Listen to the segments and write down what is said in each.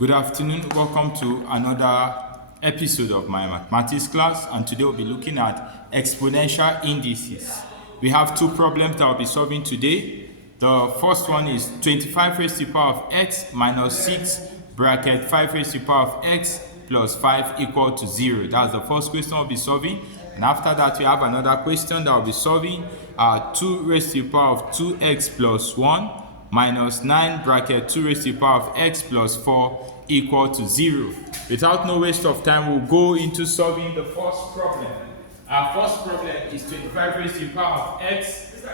Good afternoon, welcome to another episode of my mathematics class, and today we'll be looking at exponential indices. We have two problems that we'll be solving today. The first one is 25 raised to the power of x minus 6 bracket 5 raised to the power of x plus 5 equal to 0. That's the first question we'll be solving. And after that, we have another question that we'll be solving. 2 raised to the power of 2x plus 1 minus 9 bracket 2 raised to the power of x plus 4 equal to 0. Without no waste of time, we'll go into solving the first problem. Our first problem is 25 raised to the power of x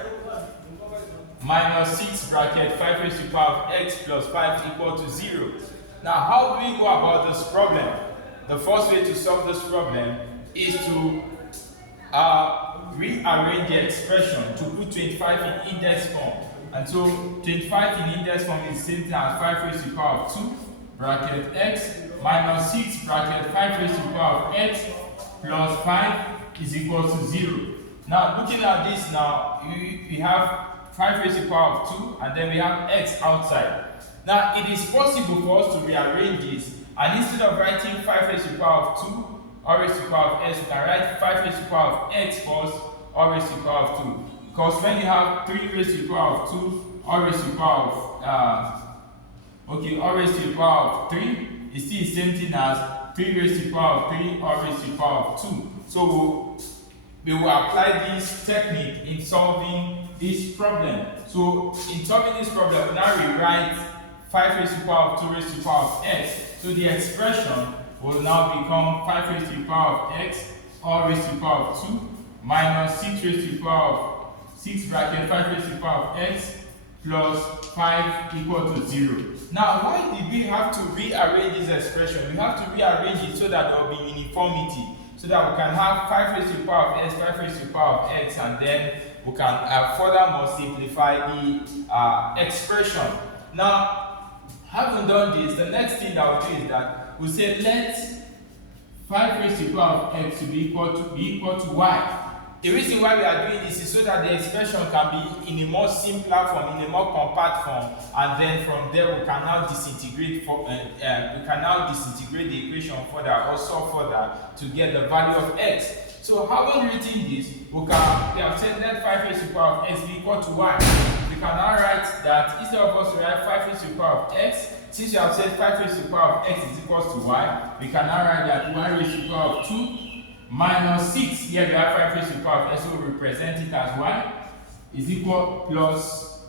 minus 6 bracket 5 raised to the power of x plus 5 equal to 0. Now, how do we go about this problem? The first way to solve this problem is to rearrange the expression to put 25 in index form. And so 25 in index form is the same thing as 5 raised to the power of 2 bracket x minus 6 bracket 5 raised to the power of x plus 5 is equal to 0. Now, looking at this now, we have 5 raised to the power of 2 and then we have x outside. Now, it is possible for us to rearrange this, and instead of writing 5 raised to the power of 2 or raised to the power of x, we can write 5 raised to the power of x first or raised to the power of 2. Because when you have 3 raised to the power of 2 or raised to the power of or raised to the power of 3, it's still the same thing as 3 raised to the power of 3 or raised to the power of 2. So we will apply this technique in solving this problem. So in solving this problem, we now rewrite 5 raised to the power of 2 raised to the power of x. So the expression will now become 5 raised to the power of x or raised to the power of 2 minus 6 raised to the power of 6 bracket 5 raised to the power of x plus 5 equal to 0. Now, why did we have to rearrange this expression? We have to rearrange it so that there will be uniformity, so that we can have 5 raised to the power of x, 5 raised to the power of x, and then we can furthermore simplify the expression. Now, having done this, the next thing that we'll do is that we'll say let 5 raised to the power of x to be equal to y. The reason why we are doing this is so that the expression can be in a more simpler form, in a more compact form, and then from there we can now disintegrate the equation further or solve further to get the value of x. So having written this, we have said let 5 raised to the power of x be equal to y. We can now write that instead of us to write 5 raised to the power of x, since you have said 5 raised to the power of x is equal to y, we can now write that y raised to the power of 2 minus 6, here we have 5 raised to the power of x, so we represent it as y, is equal plus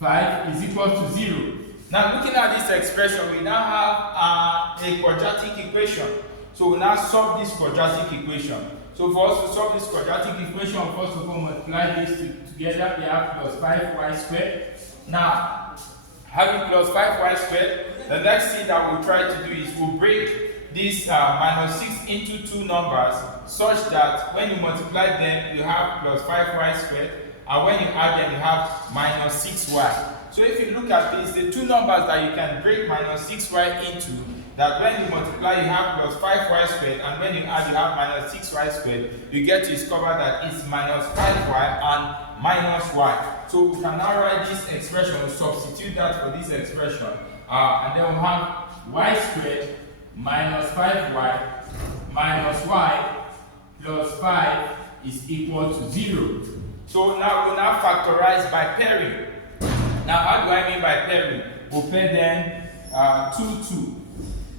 5 is equal to 0. Now, looking at this expression, we now have a quadratic equation. So we now solve this quadratic equation. So for us to solve this quadratic equation, first of all, multiply this together, we have plus 5y squared. Now, having plus 5y squared, the next thing that we'll try to do is we'll break this minus 6 into two numbers such that when you multiply them, you have plus 5y squared, and when you add them, you have minus 6y. So if you look at this, the two numbers that you can break minus 6y into, that when you multiply, you have plus 5y squared, and when you add, you have minus 6y squared, you get to discover that it's minus 5y and minus y. So we can now write this expression, we'll substitute that for this expression, and then we'll have y squared minus 5y minus y plus 5 is equal to 0. So now we'll now factorize by pairing. Now, how do I mean by pairing? We'll pair them 2, 2.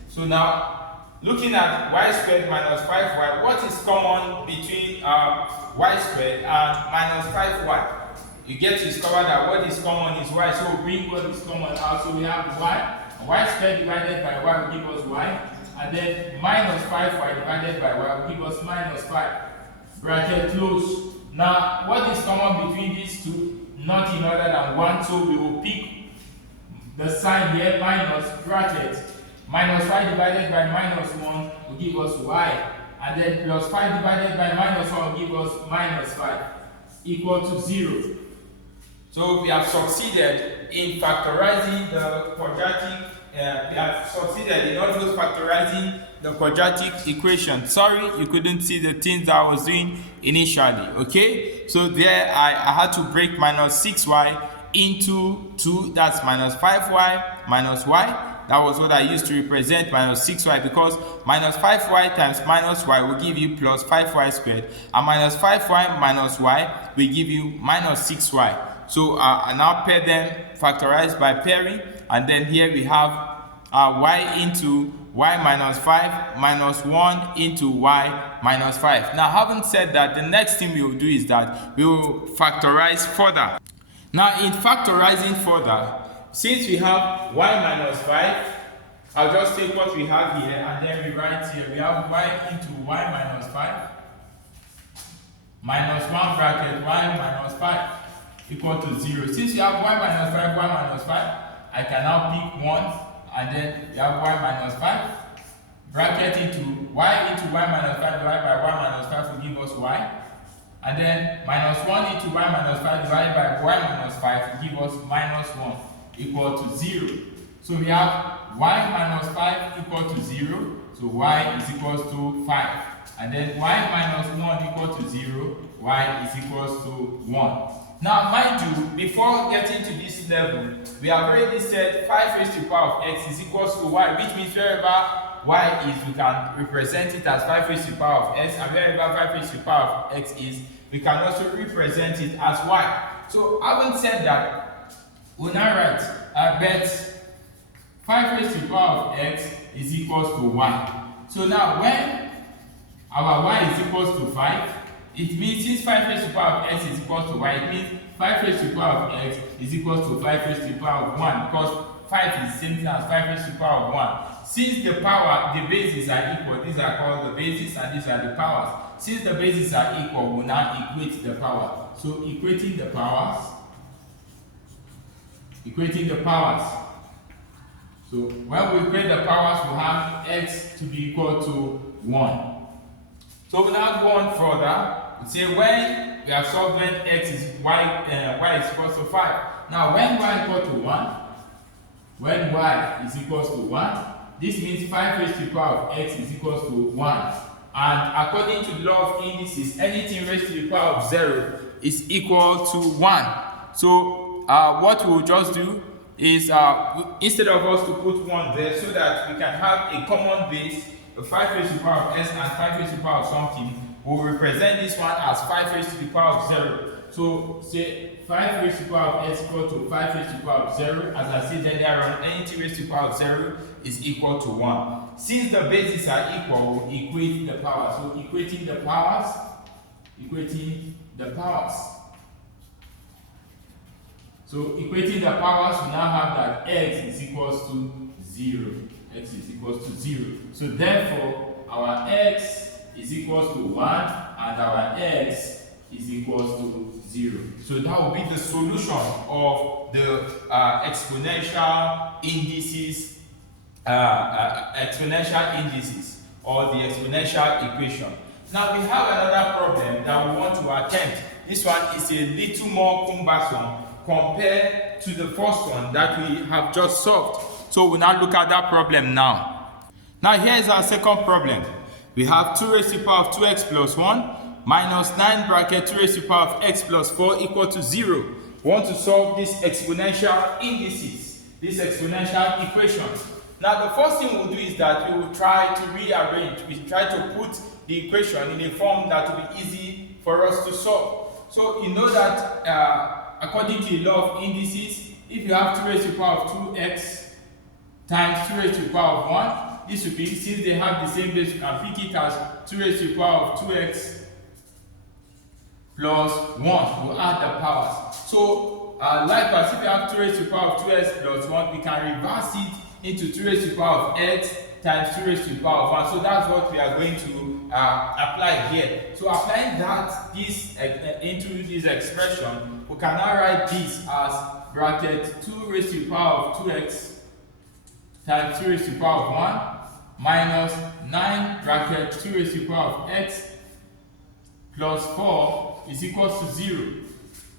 So now, looking at y squared minus 5y, what is common between y squared and minus 5y? You get to discover that what is common is y, so we'll bring what is common out. So we have y squared divided by y will give us y, and then minus 5y divided by y will give us minus 5. Bracket close. Now, what is common between these two? Nothing other than 1, so we will pick the sign here, minus bracket. Minus 5 divided by minus 1 will give us y, and then plus 5 divided by minus 1 will give us minus 5, equal to 0. So we have succeeded in factorizing the quadratic, we have succeeded in also factorizing the quadratic equation. Sorry, you couldn't see the things that I was doing initially, okay? So there I had to break minus 6y into 2, that's minus 5y minus y, That was what I used to represent minus 6y, because minus 5y times minus y will give you plus 5y squared, and minus 5y minus y will give you minus 6y. So I now pair them, factorized by pairing, and then here we have y into y minus 5 minus 1 into y minus 5. Now, having said that, the next thing we will do is that we will factorize further. Now, in factorizing further, since we have y minus 5, I'll just take what we have here and then we write here, we have y into y minus 5 minus 1 bracket y minus 5 equal to 0. Since you have y minus 5, I can now pick 1, and then you have y minus 5 bracket into y minus 5 divided by y minus 5 will give us y, and then minus 1 into y minus 5 divided by y minus 5 will give us minus 1 equal to 0. So we have y minus 5 equal to 0, so y is equals to 5, and then y minus 1 equal to 0, y is equals to 1. Now, mind you, before getting to this level, we have already said 5 raised to the power of x is equals to y, which means wherever y is, we can represent it as 5 raised to the power of x, and wherever 5 raised to the power of x is, we can also represent it as y. So, having said that, we'll now write that 5 raised to the power of x is equals to y. So now, when our y is equals to 5, it means since 5 raised to the power of x is equals to y, it means 5 raised to the power of x is equals to 5 raised to the power of 1, because 5 is the same thing as 5 raised to the power of 1. Since the bases are equal, these are called the bases and these are the powers. Since the bases are equal, we'll now equate the power. So equating the powers. So when we equate the powers, we have x to be equal to 1. So we'll now go on further. We say when we have solved when x is y is equal to 5. Now when y equal to 1, when y is equals to 1, this means 5 raised to the power of x is equals to 1. And according to the law of indices, anything raised to the power of 0 is equal to 1. So what we'll just do is instead of us to put 1 there, so that we can have a common base, 5 raised to the power of s and 5 raised to the power of something, we'll represent this one as 5 raised to the power of 0. So say 5 raised to the power of s equal to 5 raised to the power of 0. As I said earlier on, anything raised to the power of 0 is equal to 1. Since the bases are equal, we'll equate the powers. So equating the powers. So equating the powers, we now have that x is equals to 0. X is equals to 0. So therefore, our x is equals to 1 and our x is equals to 0. So that will be the solution of the exponential indices, or the exponential equation. Now we have another problem that we want to attempt. This one is a little more cumbersome compared to the first one that we have just solved. So we'll now look at that problem now. Now here is our second problem. We have 2 raised to the power of 2x plus 1 minus 9 bracket 2 raised to the power of x plus 4 equal to 0. We want to solve these exponential indices, this exponential equation. Now the first thing we'll do is that we will try to rearrange. We try to put the equation in a form that will be easy for us to solve. So you know that according to the law of indices, if you have 2 raised to the power of 2x times 2 raised to the power of 1, this would be, since they have the same base, you can pick it as 2 raised to the power of 2x plus 1. We'll add the powers. So likewise, if you have 2 raised to the power of 2x plus 1, we can reverse it into 2 raised to the power of x times 2 raised to the power of 1. So that's what we are going to apply here. So applying that into this expression, we can now write this as bracket 2 raised to the power of 2x times 2 raised to the power of 1 minus 9 bracket 2 raised to the power of x plus 4 is equals to 0.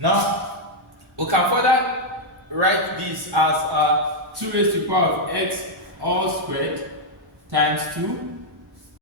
Now, we can further write this as 2 raised to the power of x all squared times 2